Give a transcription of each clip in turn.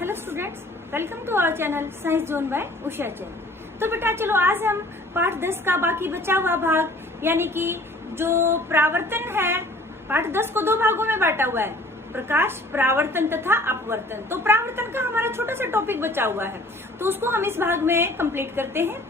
Hello students, welcome to our channel science zone by Usha Jain. तो बेटा चलो आज हम पाठ 10 का बाकी बचा हुआ भाग यानी कि जो परावर्तन है, पाठ 10 को दो भागों में बांटा हुआ है, प्रकाश परावर्तन तथा अपवर्तन। तो परावर्तन का हमारा छोटा सा टॉपिक बचा हुआ है, तो उसको हम इस भाग में कंप्लीट करते हैं।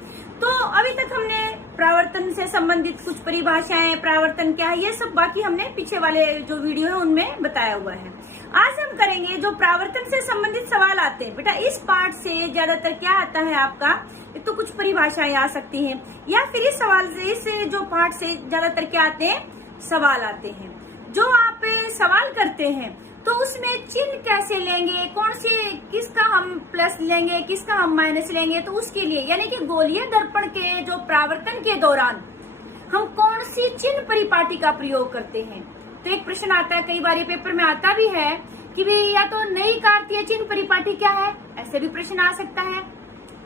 तो अभी तक हमने परावर्तन से संबंधित कुछ परिभाषाएं, परावर्तन क्या है, ये सब बाकी हमने पीछे वाले जो वीडियो है उनमें बताया हुआ है। आज हम करेंगे जो परावर्तन से संबंधित सवाल आते हैं। बेटा इस पाठ से ज्यादातर क्या आता है आपका, एक तो कुछ परिभाषाएं आ सकती हैं, या फिर इस सवाल से, इस जो पाठ से ज्यादातर क्या आते हैं, सवाल आते हैं। जो आप सवाल करते हैं तो उसमें चिन्ह कैसे लेंगे, कौन से, किसका हम प्लस लेंगे, किसका हम माइनस लेंगे, तो उसके लिए यानी कि गोलीय दर्पण के जो परावर्तन के दौरान हम कौन सी चिन्ह परिपाटी का प्रयोग करते हैं। तो एक प्रश्न आता है, कई बार ये पेपर में आता भी है कि भाई या तो नई कार्तीय चिन्ह परिपाटी क्या है, ऐसे भी प्रश्न आ सकता है,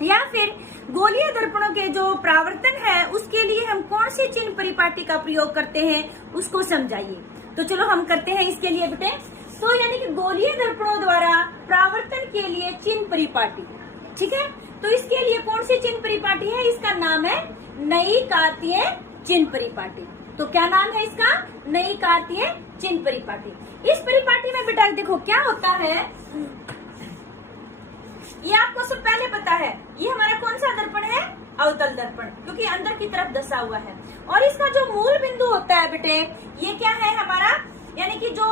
या फिर गोलीय दर्पणों के जो परावर्तन है उसके लिए हम कौन सी चिन्ह परिपाटी का प्रयोग करते हैं, उसको समझाइए। तो चलो हम करते हैं इसके लिए बेटे। तो यानी कि गोलीय दर्पणों द्वारा परावर्तन के लिए चिन्ह परिपाटी, ठीक है। तो इसके लिए कौन सी चिन्ह परिपाटी है, इसका नाम है नई कार्तीय चिन्ह परिपाटी। तो क्या नाम है इसका, नई कार्तीय चिन्ह परिपाटी। इस परिपाटी में बेटा देखो क्या होता है, ये आपको सब पहले पता है, ये हमारा कौन सा दर्पण है, अवतल दर्पण, क्योंकि अंदर की तरफ दसा हुआ है। और इसका जो मूल बिंदु होता है बेटे, ये क्या है हमारा, यानी कि जो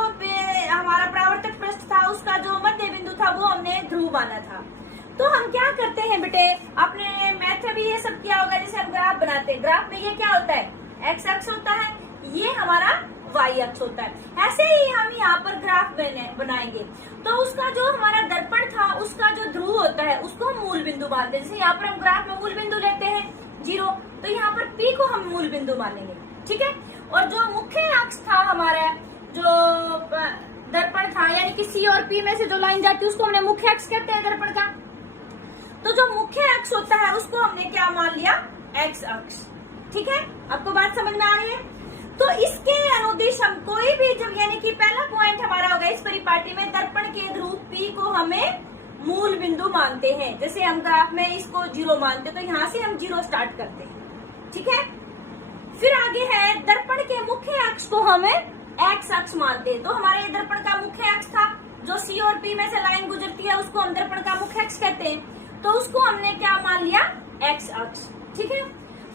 हमारा परावर्तक पृष्ठ था उसका जो मध्य बिंदु था वो हमने ध्रुव माना था। तो हम क्या करते हैं बेटे, आपने मैथ में भी ये सब किया होगा, जैसे हम ग्राफ बनाते हैं, ग्राफ में ये क्या होता है, एक्स अक्ष होता है, ये हमारा वाई अक्ष होता है। ऐसे ही हम यहाँ पर ग्राफ बनाएंगे तो उसका जो हमारा दर्पण था उसका जो ध्रुव होता है उसको हम मूल बिंदु मानते हैं। जैसे यहाँ पर हम ग्राफ में मूल बिंदु लेते हैं 0, तो यहाँ पर P को हम मूल बिंदु मानेंगे, ठीक है। और जो मुख्य अक्ष था हमारा, जो दर्पण था, यानी कि C और P में से जो लाइन जाती है उसको हमने मुख्य अक्ष कहते हैं दर्पण का। तो जो मुख्य अक्ष होता है उसको हमने क्या मान लिया, एक्स अक्ष, ठीक है। आपको बात समझ में आ रही है। तो इसके अनुदिश हम कोई भी, जब यानी कि पहला पॉइंट हमारा होगा इस परिपाटी में, दर्पण के ध्रुव P को हमें मूल बिंदु मानते हैं। जैसे हम ग्राफ में इसको 0 मानते हैं, तो यहाँ से हम 0 स्टार्ट करते हैं, ठीक है। फिर आगे है दर्पण के मुख्य अक्ष को हमें एक्स अक्ष मानते हैं। तो हमारा ये दर्पण का मुख्य अक्ष था, जो C और P में से लाइन गुजरती है उसको हम दर्पण का मुख्य अक्ष कहते हैं। तो उसको हमने क्या मान लिया, एक्स अक्ष, ठीक है।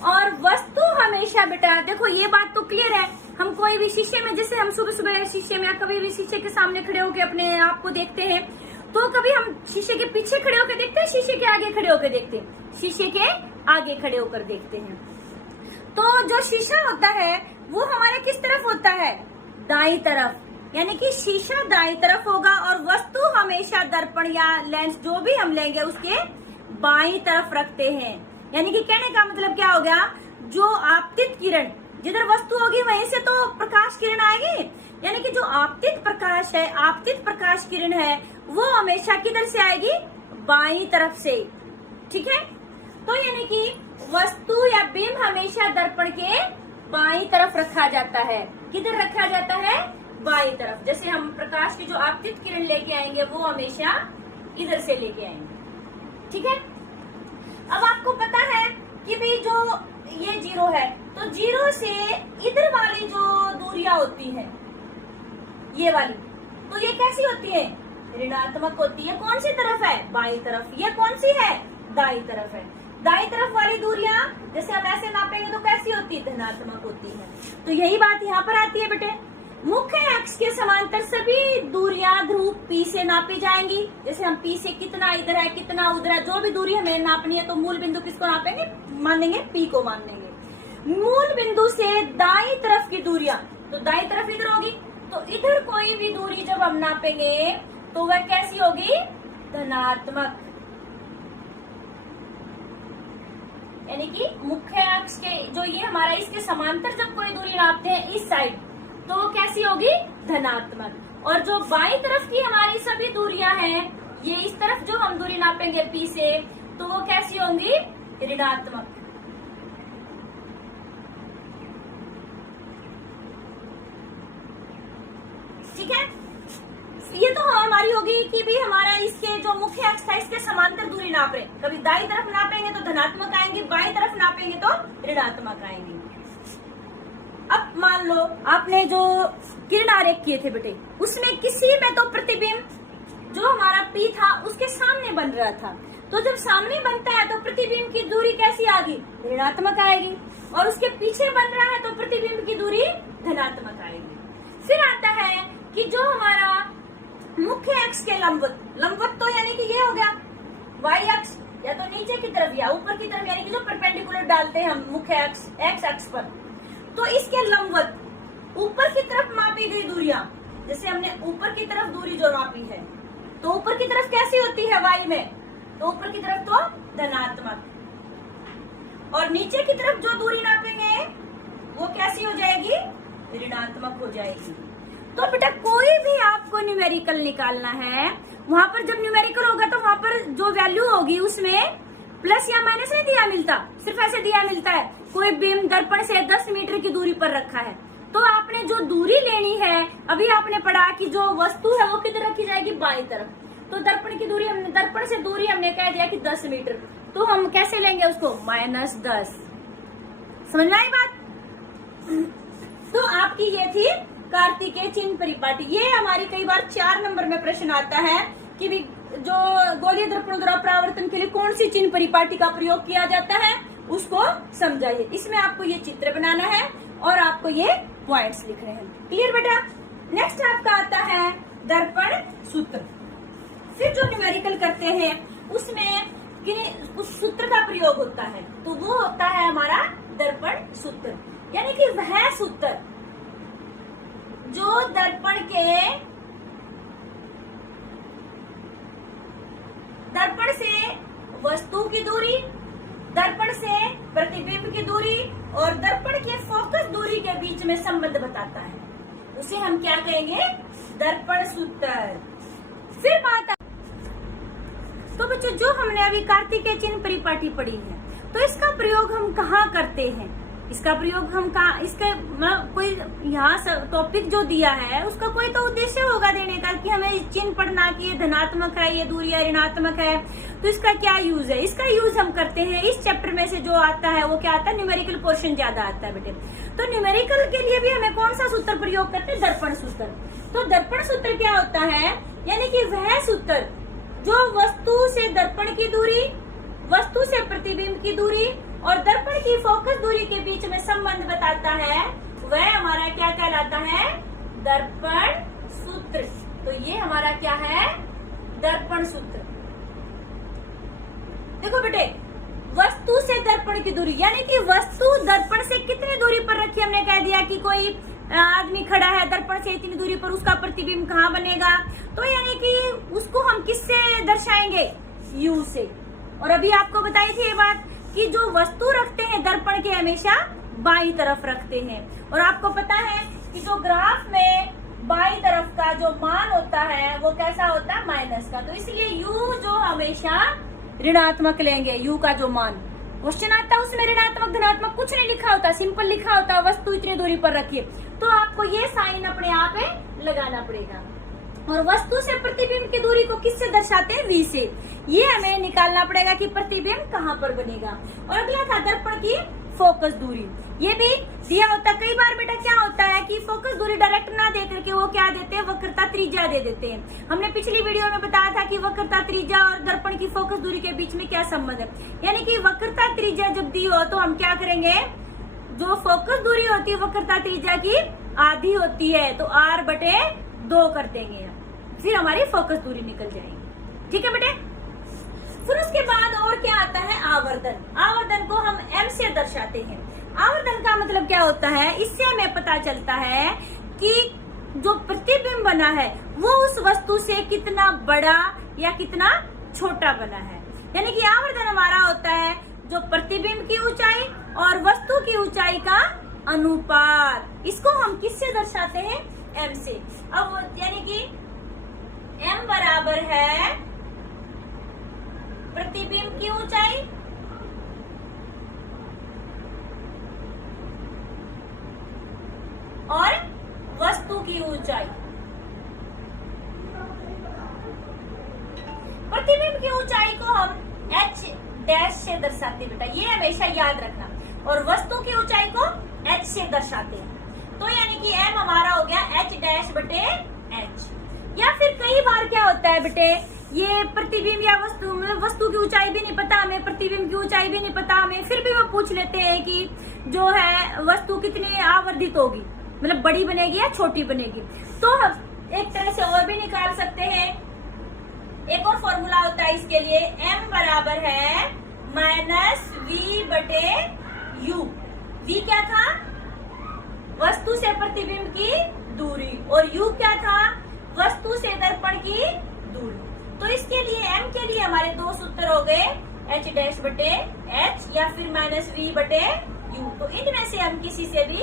और वस्तु हमेशा बेटा देखो ये बात तो क्लियर है, हम कोई भी शीशे में, जैसे हम सुबह सुबह शीशे में या कभी भी शीशे के सामने खड़े होकर अपने आप को देखते हैं, तो कभी हम शीशे के पीछे खड़े होकर देखते हैं, शीशे के आगे खड़े होकर देखते हैं, शीशे के आगे खड़े होकर देखते हैं। तो जो शीशा होता है वो हमारे किस तरफ होता है, दाई तरफ, यानी कि शीशा दाई तरफ होगा और वस्तु हमेशा दर्पण या लेंस जो भी हम लेंगे उसके बाई तरफ रखते हैं। यानी कि कहने का मतलब क्या हो गया, जो आपतित किरण जिधर वस्तु होगी वहीं से तो प्रकाश किरण आएगी, यानी कि जो आपतित प्रकाश है, आपतित प्रकाश किरण है वो हमेशा किधर से आएगी, बाईं तरफ से, ठीक है। तो यानी कि वस्तु या बिंब हमेशा दर्पण के बाईं तरफ रखा जाता है। किधर रखा जाता है, बाईं तरफ। जैसे हम प्रकाश की जो आपतित किरण लेके आएंगे वो हमेशा इधर से लेके आएंगे, ठीक है। अब आपको पता है कि भाई जो ये 0 है, तो 0 से इधर वाली जो दूरियां होती है, ये वाली, तो ये कैसी होती है, ऋणात्मक होती है। कौन सी तरफ है, बाईं तरफ। ये कौन सी है, दाईं तरफ है। दाईं तरफ वाली दूरियां जैसे हम ऐसे नापेंगे तो कैसी होती है, धनात्मक होती है। तो यही बात यहाँ पर आती है बेटे, मुख्य अक्ष के समांतर सभी दूरियां ध्रुव P से नापी जाएंगी। जैसे हम P से कितना इधर है, कितना उधर है, जो भी दूरी हमें नापनी है, तो मूल बिंदु किसको नापेंगे, मानेंगे, P को मान लेंगे। मूल बिंदु से दाईं तरफ की दूरियां, तो दाईं तरफ इधर होगी, तो इधर कोई भी दूरी जब हम नापेंगे तो वह कैसी होगी, धनात्मक। यानी कि मुख्य अक्ष के जो ये हमारा इसके समांतर जब कोई दूरी नापते हैं इस साइड, तो वो कैसी होगी, धनात्मक। और जो बाईं तरफ की हमारी सभी दूरियां हैं, ये इस तरफ जो हम दूरी नापेंगे P से, तो वो कैसी होंगी, ऋणात्मक। ठीक है, ये तो हमारी होगी कि भी हमारा इसके जो मुख्य एक्स था इसके समांतर दूरी नाप रहे, कभी दाई तरफ नापेंगे तो धनात्मक आएंगे, बाई तरफ नापेंगे तो ऋणात्मक आएंगे। अब मान लो आपने जो किरण आरेख किए थे बेटे, उसमें किसी में तो प्रतिबिंब जो हमारा P था उसके सामने बन रहा था, तो जब सामने बनता है तो प्रतिबिंब की दूरी कैसी आएगी, ऋणात्मक आएगी, और उसके पीछे बन रहा है तो प्रतिबिंब की दूरी धनात्मक आएगी। फिर आता है कि जो हमारा मुख्य अक्ष के लंबवत, लंबवत तो यानी कि ये हो गया वाई अक्ष, या तो नीचे की तरफ या ऊपर की तरफ, यानी कि जो परपेंडिकुलर डालते हैं हम मुख्य अक्ष एक्स अक्ष पर, तो इसके लंबवत ऊपर की तरफ मापी गई दूरियां, जैसे हमने ऊपर की तरफ दूरी जो मापी है, तो ऊपर की तरफ कैसी होती है वाई में, तो ऊपर की तरफ तो धनात्मक, और नीचे की तरफ जो दूरी नापेंगे वो कैसी हो जाएगी, ऋणात्मक हो जाएगी। तो बेटा कोई भी आपको न्यूमेरिकल निकालना है, वहां पर जब न्यूमेरिकल होगा तो वहां पर जो वैल्यू होगी उसमें प्लस या माइनस नहीं दिया मिलता, सिर्फ ऐसे दिया मिलता है। कोई बिंब दर्पण से 10 मीटर की दूरी पर रखा है, तो आपने जो दूरी लेनी है, अभी आपने पढ़ा कि जो वस्तु है वो किधर रखी जाएगी, बाईं तरफ, तो दर्पण की दूरी हमने, दर्पण से दूरी हमने कह दिया कि 10 मीटर, तो हम कैसे लेंगे उसको, -10। समझ में आई बात? तो आपकी ये थी कार्तिकेय चिन्ह परिपाटी। ये हमारी कई बार 4 नंबर में प्रश्न आता है कि भी जो गोलीय दर्पण द्वारा परावर्तन के लिए कौन सी चिन्ह परिपाटी का प्रयोग किया जाता है उसको समझाइए। इसमें आपको ये चित्र बनाना है और आपको ये पॉइंट्स लिखने हैं। क्लियर बेटा? नेक्स्ट आपका आता है दर्पण सूत्र। फिर जो न्यूमेरिकल करते हैं उसमें उस सूत्र का प्रयोग होता है, तो वो होता है हमारा दर्पण सूत्र, यानी कि वह सूत्र जो दर्पण से वस्तु की दूरी, दर्पण से प्रतिबिंब की दूरी और दर्पण के फोकस दूरी के बीच में संबंध बताता है, उसे हम क्या कहेंगे, दर्पण सूत्र। फिर बात, तो बच्चों जो हमने अभी कार्तिकेय चिन्ह परिपाटी पढ़ी है, तो इसका प्रयोग हम कहाँ करते हैं, इसका प्रयोग हम कहाँ, इसका कोई यहाँ टॉपिक जो दिया है उसका कोई तो उद्देश्य होगा देने का कि हमें चिन्ह पढ़ना कि ये धनात्मक है, ये दूरी है, ऋणात्मक है, तो इसका क्या यूज है। इसका यूज हम करते हैं इस चैप्टर में से जो आता है वो क्या आता है, न्यूमेरिकल पोर्शन ज्यादा आता है बेटे। तो न्यूमेरिकल के लिए भी हमें कौन सा सूत्र प्रयोग करते हैं, दर्पण सूत्र। तो दर्पण सूत्र क्या होता है, यानी कि वह सूत्र जो वस्तु से दर्पण की दूरी, वस्तु से प्रतिबिंब की दूरी और दर्पण की फोकस दूरी के बीच में संबंध बताता है, वह हमारा क्या कहलाता है, दर्पण सूत्र। तो ये हमारा क्या है, दर्पण सूत्र। देखो बेटे, वस्तु से दर्पण की दूरी, यानी कि वस्तु दर्पण से कितनी दूरी पर रखी, हमने कह दिया कि कोई आदमी खड़ा है दर्पण से इतनी दूरी पर, उसका प्रतिबिंब कहाँ बनेगा, तो यानी कि उसको हम किससे दर्शाएंगे, U से। और अभी आपको बताई थी ये बात कि जो वस्तु रखते हैं दर्पण के हमेशा बाईं तरफ रखते हैं, और आपको पता है कि जो ग्राफ में बाईं तरफ का जो मान होता है वो कैसा होता है, माइनस का, तो इसलिए U जो हमेशा ऋणात्मक लेंगे। U का जो मान क्वेश्चन आता है उसमें ऋणात्मक धनात्मक कुछ नहीं लिखा होता, सिंपल लिखा होता वस्तु इतनी दूरी पर रखिए, तो आपको ये साइन अपने आप लगाना पड़ेगा। और वस्तु से प्रतिबिंब की दूरी को किससे दर्शाते हैं, V से। ये हमें निकालना पड़ेगा कि प्रतिबिंब कहाँ पर बनेगा। और अगला था दर्पण की फोकस दूरी, ये भी दिया होता है। कई बार बेटा क्या होता है कि फोकस दूरी डायरेक्ट ना दे करके वो क्या देते हैं, वक्रता त्रिज्या दे देते हैं। हमने पिछली वीडियो में बताया था कि वक्रता त्रिज्या और दर्पण की फोकस दूरी के बीच में क्या संबंध है, यानी कि वक्रता त्रिज्या जब दी हो तो हम क्या करेंगे, जो फोकस दूरी होती है वक्रता त्रिज्या की आधी होती है, तो R/2 कर देंगे, फिर हमारी फोकस दूरी निकल जाएगी। ठीक है बेटे? फिर उसके बाद और क्या आता है, आवर्धन। आवर्धन को हम M से दर्शाते हैं। आवर्धन का मतलब क्या होता है, इससे हमें पता चलता है कि जो प्रतिबिंब बना है वो उस वस्तु से कितना बड़ा या कितना छोटा बना है। यानी कि आवर्धन हमारा होता है जो प्रतिबिंब की ऊंचाई और वस्तु की ऊंचाई का अनुपात। इसको हम किससे दर्शाते हैं, M से। अब यानी कि M बराबर है प्रतिबिंब की ऊंचाई और वस्तु की ऊंचाई। प्रतिबिंब की ऊंचाई को हम h डैश से दर्शाते हैं बेटा, ये हमेशा याद रखना, और वस्तु की ऊंचाई को h से दर्शाते हैं। तो यानी कि m हमारा हो गया h डैश बटे h। या फिर कई बार क्या होता है बेटे, ये प्रतिबिंब या वस्तु, मतलब वस्तु की ऊंचाई भी नहीं पता हमें, प्रतिबिंब की ऊंचाई भी नहीं पता हमें, फिर भी वो पूछ लेते हैं कि जो है वस्तु कितनी आवर्धित होगी, मतलब बड़ी बनेगी या छोटी बनेगी। तो हम एक तरह से और भी निकाल सकते हैं। एक और फॉर्मूला होता है इसके लिए, m बराबर है माइनस v बटे u। v क्या था, वस्तु से प्रतिबिंब की दूरी, और u क्या था, वस्तु से दर्पण की दूरी। तो इसके लिए m के लिए हमारे दो सूत्र हो गए, h डैश बटे h या फिर माइनस v बटे u। तो इनमें से हम किसी से भी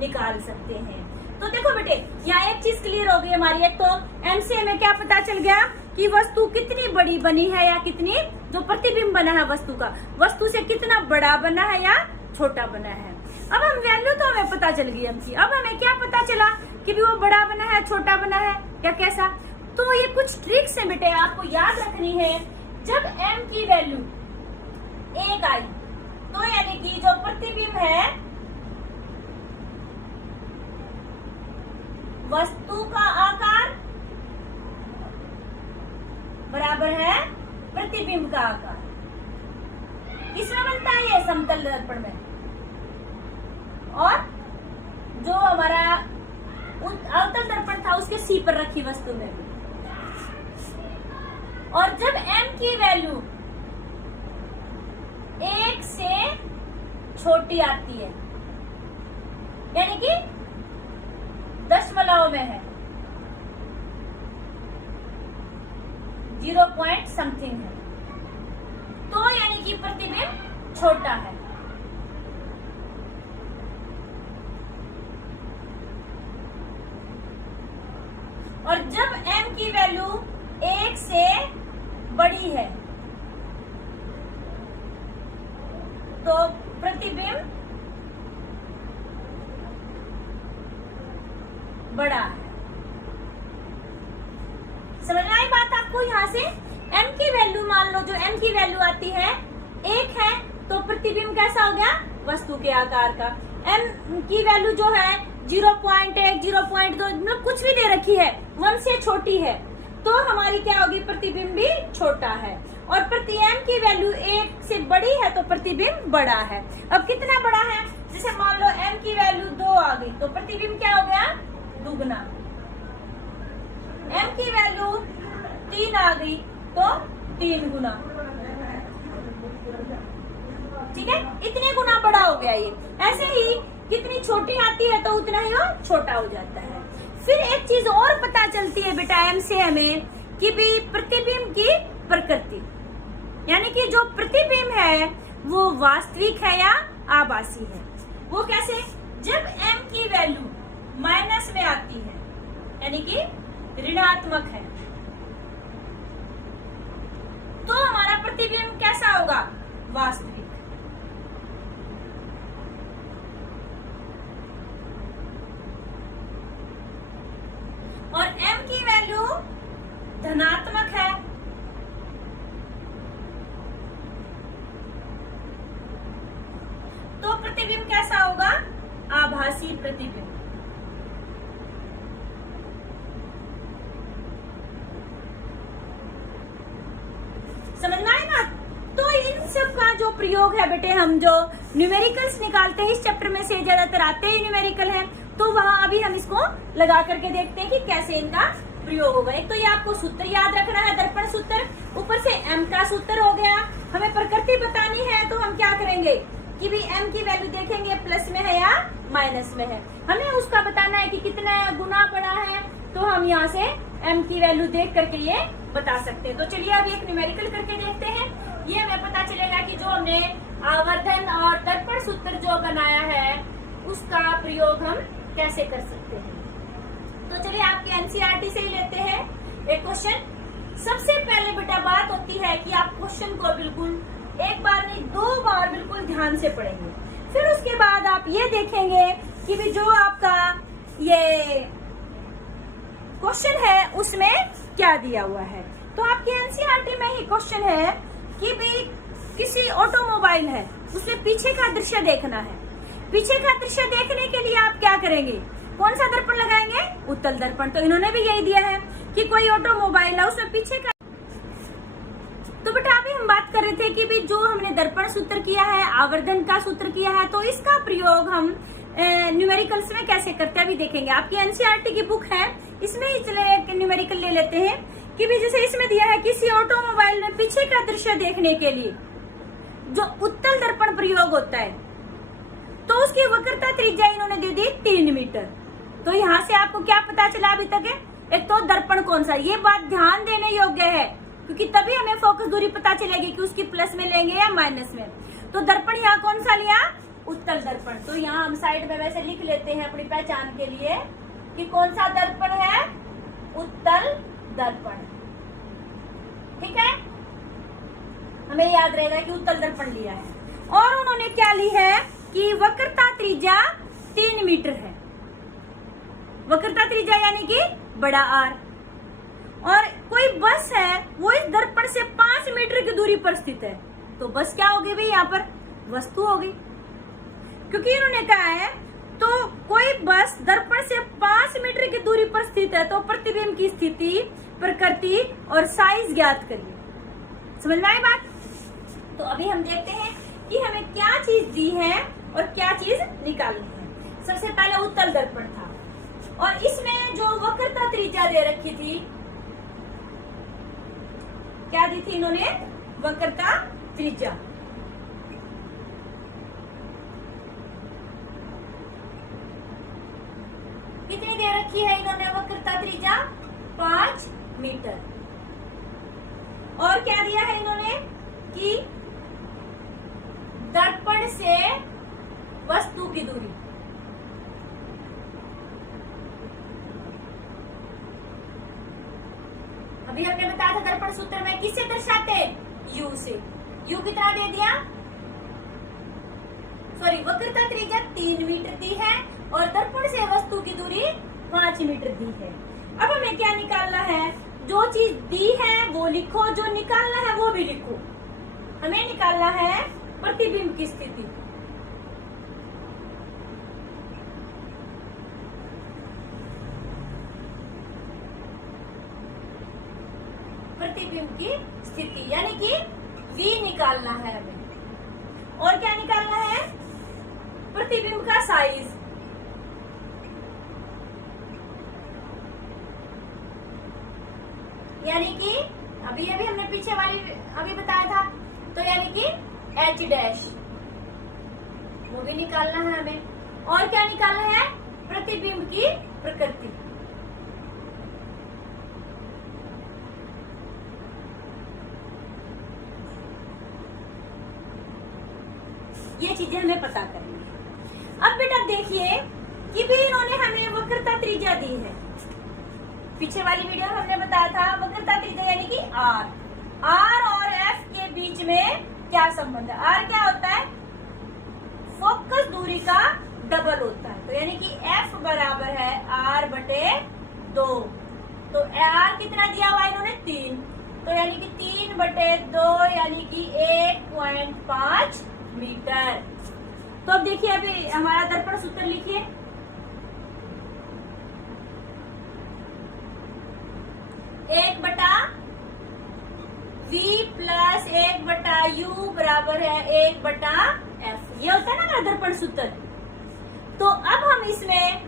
निकाल सकते हैं। तो देखो बेटे, यहाँ एक चीज क्लियर हो गई हमारी। एक तो m से हमें क्या पता चल गया कि वस्तु कितनी बड़ी बनी है या कितनी, जो प्रतिबिंब बना है वस्तु का, वस्तु से कितना बड़ा बना है या छोटा बना है। अब हम वैल्यू तो हमें पता चल गई m की, अब हमें क्या पता चला कि भी वो बड़ा बना है छोटा बना है या कैसा। तो ये कुछ ट्रिक्स है बेटे, आपको याद रखनी है। जब m की वैल्यू 1 आई तो यानी कि जो प्रतिबिंब है वस्तु का आकार बराबर है प्रतिबिंब का आकार। किसमें बनता है ये, समतल दर्पण में, और जो हमारा अवतल दर्पण था उसके सी पर रखी वस्तु में भी। और जब m की वैल्यू 1 से छोटी आती है, यानी कि दशमलव में है, 0 पॉइंट समथिंग है, तो यानी कि प्रतिबिंब छोटा है। और जब m की वैल्यू 1 से बड़ी है तो प्रतिबिंब बड़ा है। समझ में आई बात आपको। यहाँ से m की वैल्यू, मान लो जो m की वैल्यू आती है 1 है, तो प्रतिबिंब कैसा हो गया, वस्तु के आकार का। m की वैल्यू जो है 0.1, 0.2, मतलब कुछ भी दे रखी है, 1 से छोटी है, तो हमारी क्या होगी, प्रतिबिंब भी छोटा है। और प्रति m की वैल्यू 1 से बड़ी है तो प्रतिबिंब बड़ा है। अब कितना बड़ा है, जैसे मान लो m की वैल्यू 2 आ गई तो प्रतिबिंब क्या हो गया, दुगना। m की वैल्यू 3 आ गई तो 3 गुना। ठीक है, इतने गुना बड़ा हो गया ये। ऐसे ही कितनी छोटी आती है तो उतना ही वो छोटा हो जाता है। फिर एक चीज और पता चलती है बेटा m से हमें कि भी प्रतिबिंब की प्रकृति, यानी कि जो प्रतिबिंब है वो वास्तविक है या आभासी है। वो कैसे, जब m की वैल्यू माइनस में आती है, यानी कि ऋणात्मक है, तो हमारा प्रतिबिंब कैसा होगा, वास्तविक। और m की वैल्यू धनात्मक है तो प्रतिबिंब कैसा होगा, आभासी प्रतिबिंब। समझ में आए ना। तो इन सब का जो प्रयोग है बेटे, हम जो न्यूमेरिकल्स निकालते हैं इस चैप्टर में से ज्यादातर आते ही न्यूमेरिकल है, तो वहां अभी हम इसको लगा करके देखते हैं कि कैसे इनका प्रयोग होगा। एक तो ये आपको सूत्र याद रखना है, दर्पण सूत्र, ऊपर से m का सूत्र हो गया। हमें प्रकृति बतानी है तो हम क्या करेंगे कि भी m की वैल्यू देखेंगे प्लस में है या माइनस में है, हमें उसका बताना है कि कितना गुना पड़ा है, तो हम यहाँ से m की वैल्यू देख करके ये बता सकते हैं। तो चलिए अब एक न्यूमेरिकल करके देखते हैं। ये हमें पता चलेगा कि जो हमने आवर्धन और दर्पण सूत्र जो बनाया है उसका प्रयोग हम कैसे कर सकते हैं। तो चलिए आपके एनसीईआरटी से ही लेते हैं एक क्वेश्चन। सबसे पहले बेटा बात होती है कि आप क्वेश्चन को बिल्कुल एक बार नहीं 2 बार बिल्कुल ध्यान से पढ़ेंगे, फिर उसके बाद आप ये देखेंगे कि भी जो आपका ये क्वेश्चन है उसमें क्या दिया हुआ है। तो आपके एनसीईआरटी में ही क्वेश्चन है कि भाई किसी ऑटोमोबाइल है, उसमें पीछे का दृश्य देखना है। पीछे का दृश्य देखने के लिए आप क्या करेंगे, कौन सा दर्पण लगाएंगे, उत्तल दर्पण। तो इन्होंने भी यही दिया है कि कोई ऑटोमोबाइल है, उसमें पीछे का। तो बेटा अभी हम बात कर रहे थे कि भाई जो हमने दर्पण सूत्र किया है, आवर्धन का सूत्र किया है, तो इसका प्रयोग हम न्यूमेरिकल्स में कैसे करते हैं अभी देखेंगे। आपकी एनसीईआरटी की बुक है, इसमें एक न्यूमेरिकल ले लेते हैं कि भी जैसे इसमें दिया है किसी ऑटोमोबाइल में पीछे का दृश्य देखने के लिए जो उत्तल दर्पण प्रयोग होता है, तो उसकी वक्रता त्रिज्या इन्होंने दे दी 3 मीटर। तो यहाँ से आपको क्या पता चला अभी तक है, एक तो दर्पण कौन सा, ये बात ध्यान देने योग्य है क्योंकि तभी हमें फोकस दूरी पता चलेगी कि उसकी प्लस में लेंगे या माइनस में। तो दर्पण यहाँ कौन सा लिया, उत्तल दर्पण। तो यहाँ हम साइड में वैसे लिख लेते हैं अपनी पहचान के लिए कि कौन सा दर्पण है, उत्तल दर्पण। ठीक है, हमें याद रहेगा कि उत्तल दर्पण लिया है। और उन्होंने क्या ली है कि वक्रता त्रिज्या 3 मीटर है। वक्रता त्रिज्या यानी कि बड़ा आर। और कोई बस है वो इस दर्पण से 5 मीटर की दूरी पर स्थित है। तो बस क्या होगी भाई, यहाँ पर वस्तु होगी, क्योंकि इन्होंने कहा है तो कोई बस दर्पण से 5 मीटर की दूरी पर स्थित है तो प्रतिबिंब की स्थिति, प्रकृति और साइज ज्ञात करिए। समझ में आई बात। तो अभी हम देखते हैं कि हमें क्या चीज दी है और क्या चीज निकालनी है। सबसे पहले उत्तल दर्पण था और इसमें जो वक्रता त्रिज्या दे रखी थी, क्या दी थी इन्होंने, वक्रता त्रिज्या। कितनी दे रखी है इन्होंने वक्रता त्रिज्या, 5 मीटर। और क्या दिया है इन्होंने कि दर्पण से वस्तु की दूरी, अभी हमने बताया था दर्पण सूत्र में किससे दर्शाते, u से। u कितना दे दिया, सॉरी वक्रता त्रिज्या 3 मीटर दी है और दर्पण से वस्तु की दूरी 5 मीटर दी है। अब हमें क्या निकालना है, जो चीज दी है वो लिखो, जो निकालना है वो भी लिखो। हमें निकालना है प्रतिबिंब की स्थिति। प्रतिबिंब की स्थिति यानी कि V निकालना है हमें। और क्या निकालना है, प्रतिबिंब का साइज। यानी कि अभी हमने पीछे वाली अभी बताया था, तो यानी कि H डैश, वो भी निकालना है हमें। और क्या निकालना है, प्रतिबिंब की प्रकृति। ये चीजें हमें पता करनी है। अब बेटा देखिए कि भी इन्होंने हमें वक्रता त्रिज्या दी है। पीछे वाली वीडियो में हमने बताया था वक्रता त्रिज्या यानी कि R और F के बीच में क्या संबंध है। R क्या होता है, फोकस दूरी का डबल होता है। तो यानी कि F बराबर है R/2। तो R कितना दिया हुआ इन्होंने, 3। तो यानी कि 3/2 यानी कि 1.5 मीटर। तो अब देखिए अभी हमारा दर्पण सूत्र लिखिए। एक बटा V प्लस 1/U बराबर है 1/F। ये होता है ना हमारा दर्पण सूत्र। तो अब हम इसमें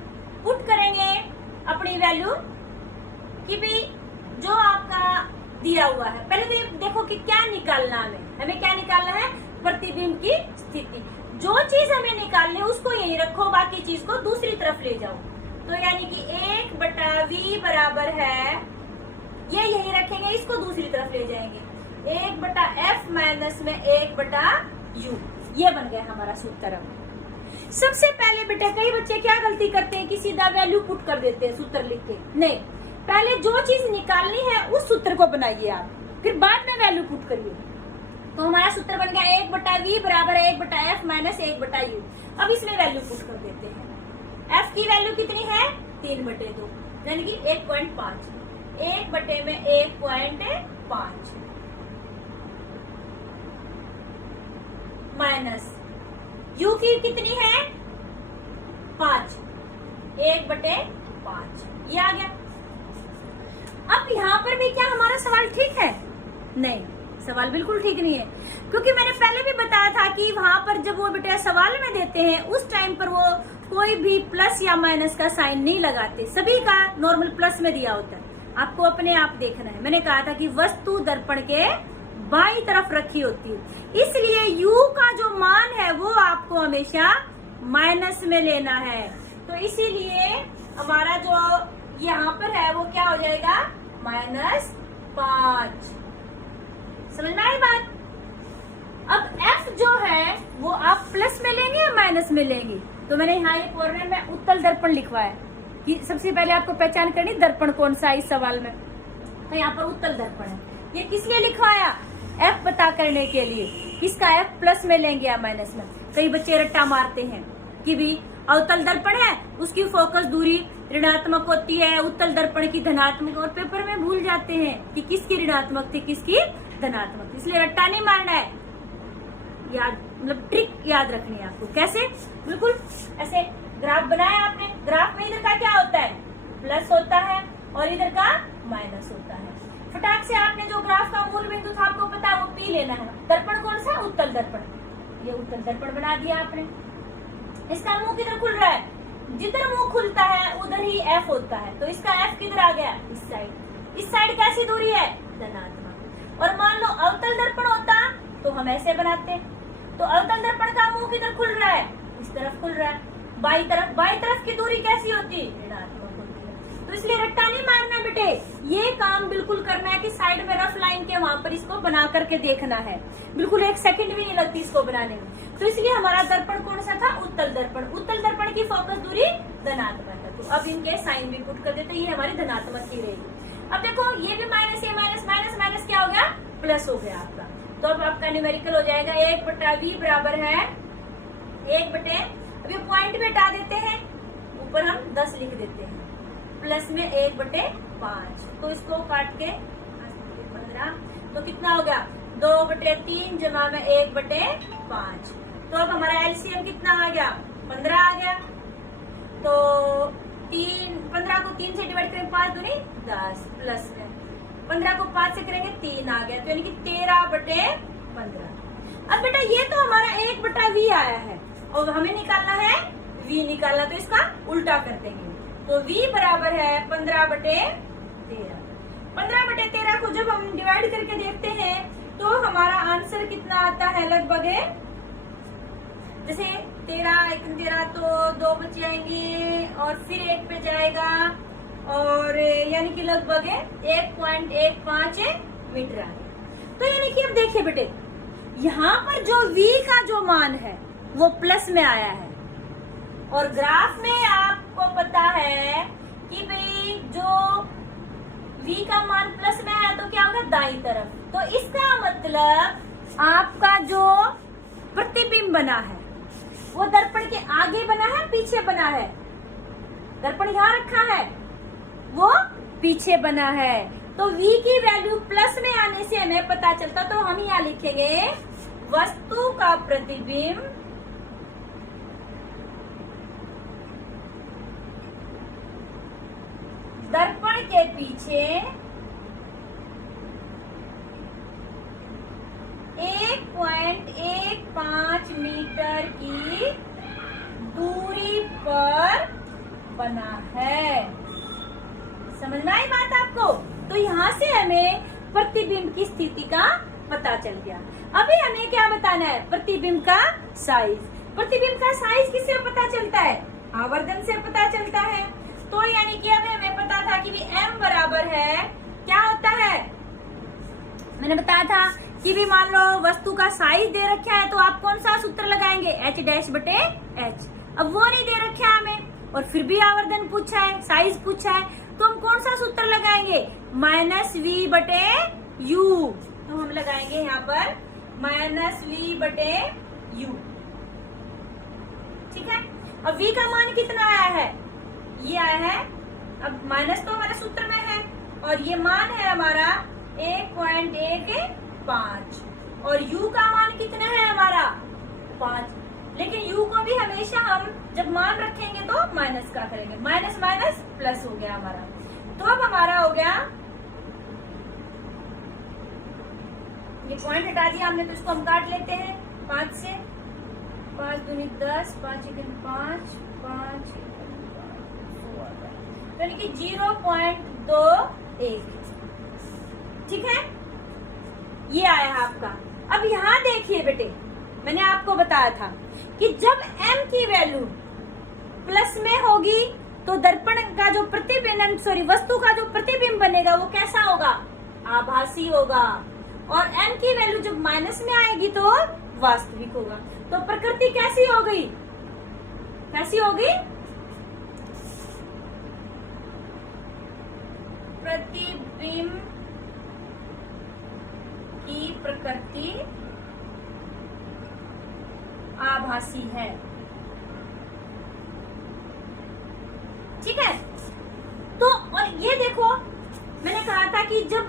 पुट करेंगे अपनी वैल्यू कि भी जो आपका दिया हुआ है। पहले तो देखो कि क्या निकालना हमें क्या निकालना है, प्रतिबिंब की स्थिति। जो चीज हमें निकालनी है उसको यही रखो, बाकी चीज को दूसरी तरफ ले जाओ। तो यानी कि 1/V बराबर है, ये यही रखेंगे, इसको दूसरी तरफ ले जाएंगे, 1/F माइनस में 1/U। ये बन गया हमारा सूत्र। सबसे पहले बेटा कई बच्चे क्या गलती करते हैं कि सीधा वैल्यू पुट कर देते हैं सूत्र लिख के। नहीं, पहले जो चीज निकालनी है उस सूत्र को बनाइए आप, फिर बाद में वैल्यू पुट करिए। तो हमारा सूत्र बन गया 1/V बराबर 1/F माइनस 1/U। अब इसमें वैल्यू पुट कर देते हैं। F की वैल्यू कितनी है, 3/2 यानी कि 1.5। 1/1.5 माइनस u की कितनी है 5, 1/5 ये आ गया। अब यहाँ पर भी क्या हमारा सवाल ठीक है? नहीं, सवाल बिल्कुल ठीक नहीं है, क्योंकि मैंने पहले भी बताया था कि वहां पर जब वो बेटा सवाल में देते हैं उस टाइम पर वो कोई भी प्लस या माइनस का साइन नहीं लगाते, सभी का नॉर्मल प्लस में दिया होता है। आपको अपने आप देखना है। मैंने कहा था कि वस्तु दर्पण के बाईं तरफ रखी होती है, इसलिए u का जो मान है वो आपको हमेशा माइनस में लेना है। तो इसीलिए हमारा जो यहाँ पर है वो क्या हो जाएगा -5। समझ में आई बात? अब f जो है वो आप प्लस में लेंगे या माइनस में लेंगे? तो मैंने यहाँ एक कॉर्नर में उत्तल दर्पण लिखवाया कि सबसे पहले आपको पहचान करनी दर्पण कौन सा है इस सवाल में। तो यहाँ पर उत्तल दर्पण है। ये किस लिए लिखवाया? f पता करने के लिए। इसका f प्लस में लेंगे या माइनस में। कई बच्चे रट्टा मारते हैं कि भी अवतल दर्पण है उसकी फोकस दूरी ऋणात्मक होती है, उत्तल दर्पण की धनात्मक, और पेपर में भूल जाते हैं कि किसकी ऋणात्मक थी किसकी धनात्मक। इसलिए रट्टा नहीं मारना है, याद मतलब ट्रिक याद रखनी है आपको। कैसे? बिल्कुल ऐसे ग्राफ बनाया आपने, ग्राफ में इधर का क्या होता है प्लस होता है और इधर का माइनस होता है। फटाक से आपने जो ग्राफ का मूल बिंदु था आपको पता है वो पी लेना है। दर्पण कौन सा? उत्तल दर्पण। ये उत्तल दर्पण बना दिया आपने। इसका मुंह किधर खुल रहा है? जिधर मुंह खुलता है उधर ही f होता है, तो इसका f किधर आ गया? इस साइड। इस साइड कैसी दूरी है? धनात्मक। और मान लो अवतल दर्पण होता तो हम ऐसे बनाते। तो अवतल दर्पण का मुंह किधर खुल रहा है? इस तरफ खुल रहा है। बाई तरफ की दूरी कैसी होती? ऋणात्मक होती है। तो इसलिए रट्टा नहीं मारना बेटे, ये काम बिल्कुल करना है कि साइड में रफ लाइन के वहां पर इसको बना करके देखना है। बिल्कुल 1 सेकंड भी नहीं लगती इसको बनाने में। तो इसलिए हमारा दर्पण कौन सा था? उत्तल दर्पण। उत्तल दर्पण की फोकस दूरी धनात्मक है। तो अब इनके साइन भी पुट कर देते, ये हमारी धनात्मक की रहेगी। अब देखो ये भी माइनस, ये माइनस माइनस माइनस क्या हो गया? प्लस हो गया आपका। तो अब आपका न्यूमेरिकल हो जाएगा 1/v बराबर है 1/, अब ये पॉइंट भी हटा देते हैं, ऊपर हम 10 लिख देते हैं, प्लस में 1/5। तो इसको काट के 15, तो कितना हो गया 2/3 जमा में 1/5। तो अब हमारा एलसीएम कितना आ गया? 15 आ गया। तो 15 को 3 से डिवाइड करेंगे 5 दूनी 10, प्लस में 15 को 5 से करेंगे 3 आ गया, तो यानी कि 13/15। अब बेटा ये तो हमारा 1/v आया है और हमें निकालना है v निकालना, तो इसका उल्टा कर देंगे। तो v बराबर है 15/13। 15/13 को जब हम डिवाइड करके देखते हैं तो हमारा आंसर कितना आता है? लगभग जैसे 13 1 13 तो 2 बच जाएंगे और फिर 1 पे जाएगा, और यानी कि लगभग 1.15 मीटर आ गया। तो यानी कि अब देखिए बेटे, यहाँ पर जो v का जो मान है वो प्लस में आया है, और ग्राफ में आपको पता है कि भाई जो v का मान प्लस में आया तो क्या होगा? दाईं तरफ। तो इसका मतलब आपका जो प्रतिबिंब बना है वो दर्पण के आगे बना है पीछे बना है? दर्पण यहाँ रखा है, वो पीछे बना है। तो v की वैल्यू प्लस में आने से हमें पता चलता, तो हम यहाँ लिखेंगे वस्तु का प्रतिबिंब दर्पण के पीछे 1.15 मीटर की दूरी पर बना है। समझ में आई बात आपको? तो यहाँ से हमें प्रतिबिंब की स्थिति का पता चल गया। अभी हमें क्या बताना है? प्रतिबिंब का साइज। प्रतिबिंब का साइज किससे पता चलता है? आवर्धन से पता चलता है। तो यानी कि अभी हमें पता था कि m बराबर है, क्या होता है? मैंने बताया था कि भी मान लो वस्तु का साइज दे रखा है तो आप कौन सा सूत्र लगाएंगे? h'/h। अब वो नहीं दे रखा है हमें और फिर भी आवर्धन पूछा है, साइज पूछा है, तो हम कौन सा सूत्र लगाएंगे? -v/u। तो हम लगाएंगे यहाँ पर -v/u। ठीक है। अब v का मान कितना आया है? ये आया है, अब माइनस तो हमारे सूत्र में है और ये मान है हमारा 1.15 और u का मान कितना है हमारा 5। लेकिन u को भी हमेशा हम जब मान रखेंगे तो माइनस का करेंगे, माइनस माइनस प्लस हो गया हमारा। तो अब हमारा हो गया, ये पॉइंट हटा दिया हमने, तो इसको हम काट लेते हैं 5 से। 5 दूनी 10, 5 एकम 5, 5 यानी कि 0.21। ठीक है, ये आया है आपका। अब यहाँ देखिए बेटे, मैंने आपको बताया था कि जब m की वैल्यू प्लस में होगी तो दर्पण का जो प्रतिबिंब, सॉरी वस्तु का जो प्रतिबिंब बनेगा वो कैसा होगा, आभासी होगा। और m की वैल्यू जब माइनस में आएगी तो वास्तविक होगा। तो प्रकृति कैसी हो गई, कैसी होगी, प्रतिबिंब की प्रकृति आभासी है। ठीक है, तो और ये देखो मैंने कहा था कि जब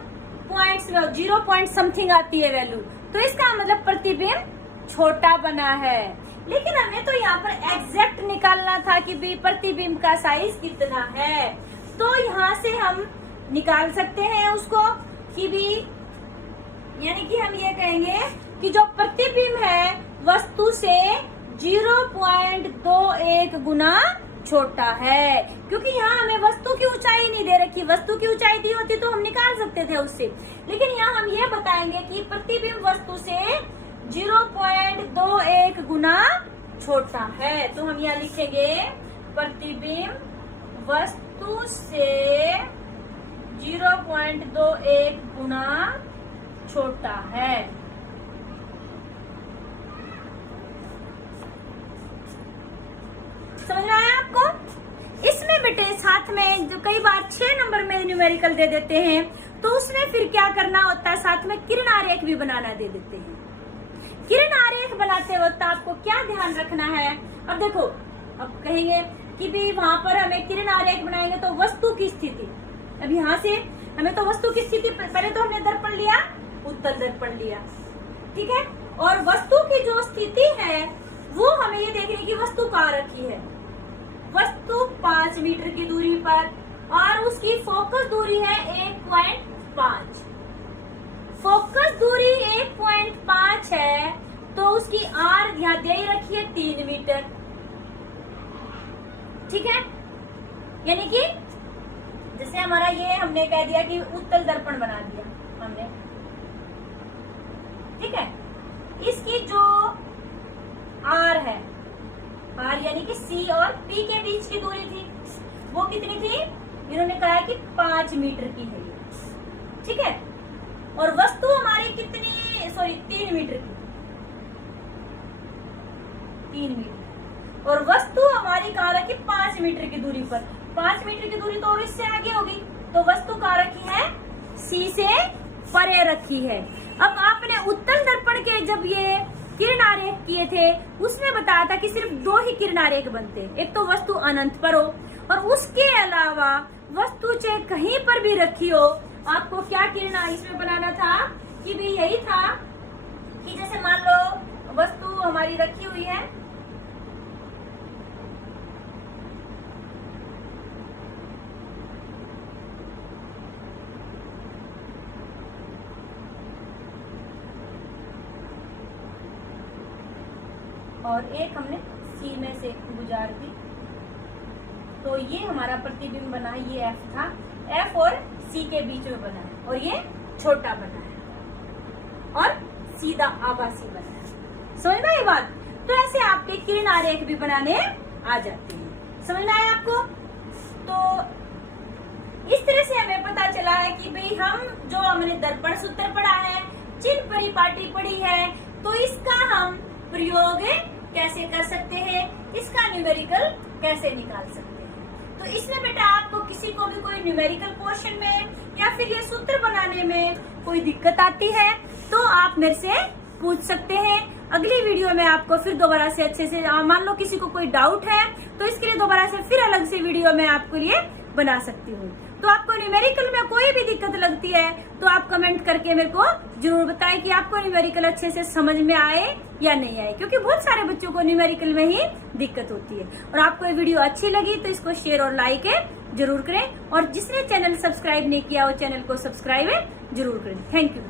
पॉइंट्स 0 पॉइंट समथिंग आती है वैल्यू, तो इसका मतलब प्रतिबिंब छोटा बना है। लेकिन हमें तो यहाँ पर एग्जैक्ट निकालना था कि भी प्रतिबिंब का साइज कितना है। तो यहाँ से हम निकाल सकते हैं उसको कि भी, यानी कि हम ये कहेंगे कि जो प्रतिबिंब है वस्तु से 0.21 गुना छोटा है। क्योंकि यहाँ हमें वस्तु की ऊंचाई नहीं दे रखी, वस्तु की ऊंचाई दी होती तो हम निकाल सकते थे उससे। लेकिन यहाँ हम ये बताएंगे कि प्रतिबिंब वस्तु से 0.21 गुना छोटा है। तो हम यहाँ लिखेंगे प्रतिबिंब वस्तु से 0.21 गुना छोटा है। समझ में आया आपको? इसमें बेटे साथ में जो कई बार 6 नंबर में न्यूमेरिकल दे देते हैं, तो उसमें फिर क्या करना होता है, साथ में किरण आरेख भी बनाना दे देते हैं। किरण आरेख बनाते वक्त आपको क्या ध्यान रखना है, अब देखो, अब कहेंगे कि भी वहां पर हमें किरण आरेख बनाएंगे तो वस्तु की स्थिति, अब यहाँ से हमें तो वस्तु की स्थिति, पहले तो हमने दर्पण लिया, उत्तल दर्पण लिया, ठीक है, और वस्तु की जो स्थिति है वो हमें ये देखने की वस्तु कहाँ रखी है, वस्तु 5 मीटर की दूरी पर, और उसकी फोकस दूरी है 1.5। फोकस दूरी 1.5 है तो उसकी आर यहाँ दे रखी है 3 मीटर। ठीक है, यानी कि जैसे हमारा ये हमने कह दिया कि उत्तल दर्पण बना दिया हमने, ठीक है, इसकी जो आर है, आर यानी कि सी और पी के बीच की दूरी थी, वो कितनी थी, इन्होंने कहा कि 5 मीटर की है ये। ठीक है, और वस्तु हमारी कितनी, सॉरी 3 मीटर की, 3 मीटर, और वस्तु हमारी कहाँ रखी 5 मीटर की दूरी पर। 5 मीटर की दूरी तो और इससे आगे होगी, तो वस्तु कहाँ रखी है, सी से परे रखी है। अब आपने उत्तल दर्पण के जब ये किरण आरेख किए थे उसमें बताया था कि सिर्फ 2 ही किरण आरेख बनते हैं, एक तो वस्तु अनंत पर हो और उसके अलावा वस्तु चाहे कहीं पर भी रखी हो, आपको क्या किरण इसमें बनाना था कि भी यही था कि जैसे मान लो वस्तु हमारी रखी हुई है, और एक हमने सी में से गुजार दी, तो ये हमारा प्रतिबिंब बना है, ये एफ था, एफ और सी के बीच में बना है, और ये छोटा बना है और सीधा आभासी बना है। समझ में आई बात? तो ऐसे आपके किरण आरेख भी बनाने आ जाते हैं। समझ में आया आपको? तो इस तरह से हमें पता चला है कि भाई हम जो हमने दर्पण सूत्र पढ़ा है, चिन्ह परिपाटी पढ़ी है, तो इसका हम प्रयोग कैसे कर सकते हैं, इसका न्यूमेरिकल कैसे निकाल सकते हैं। तो इसमें बेटा आपको किसी को भी कोई न्यूमेरिकल क्वेश्चन में या फिर ये सूत्र बनाने में कोई दिक्कत आती है तो आप मेरे से पूछ सकते हैं। अगली वीडियो में आपको फिर दोबारा से अच्छे से, मान लो किसी को कोई डाउट है तो इसके लिए दोबारा से फिर अलग से वीडियो में आपके लिए बना सकती हूँ। तो आपको न्यूमेरिकल में कोई भी दिक्कत लगती है तो आप कमेंट करके मेरे को जरूर बताएं कि आपको न्यूमेरिकल अच्छे से समझ में आए या नहीं आए, क्योंकि बहुत सारे बच्चों को न्यूमेरिकल में ही दिक्कत होती है। और आपको ये वीडियो अच्छी लगी तो इसको शेयर और लाइक जरूर करें, और जिसने चैनल सब्सक्राइब नहीं किया वो चैनल को सब्सक्राइब जरूर करें। Thank you.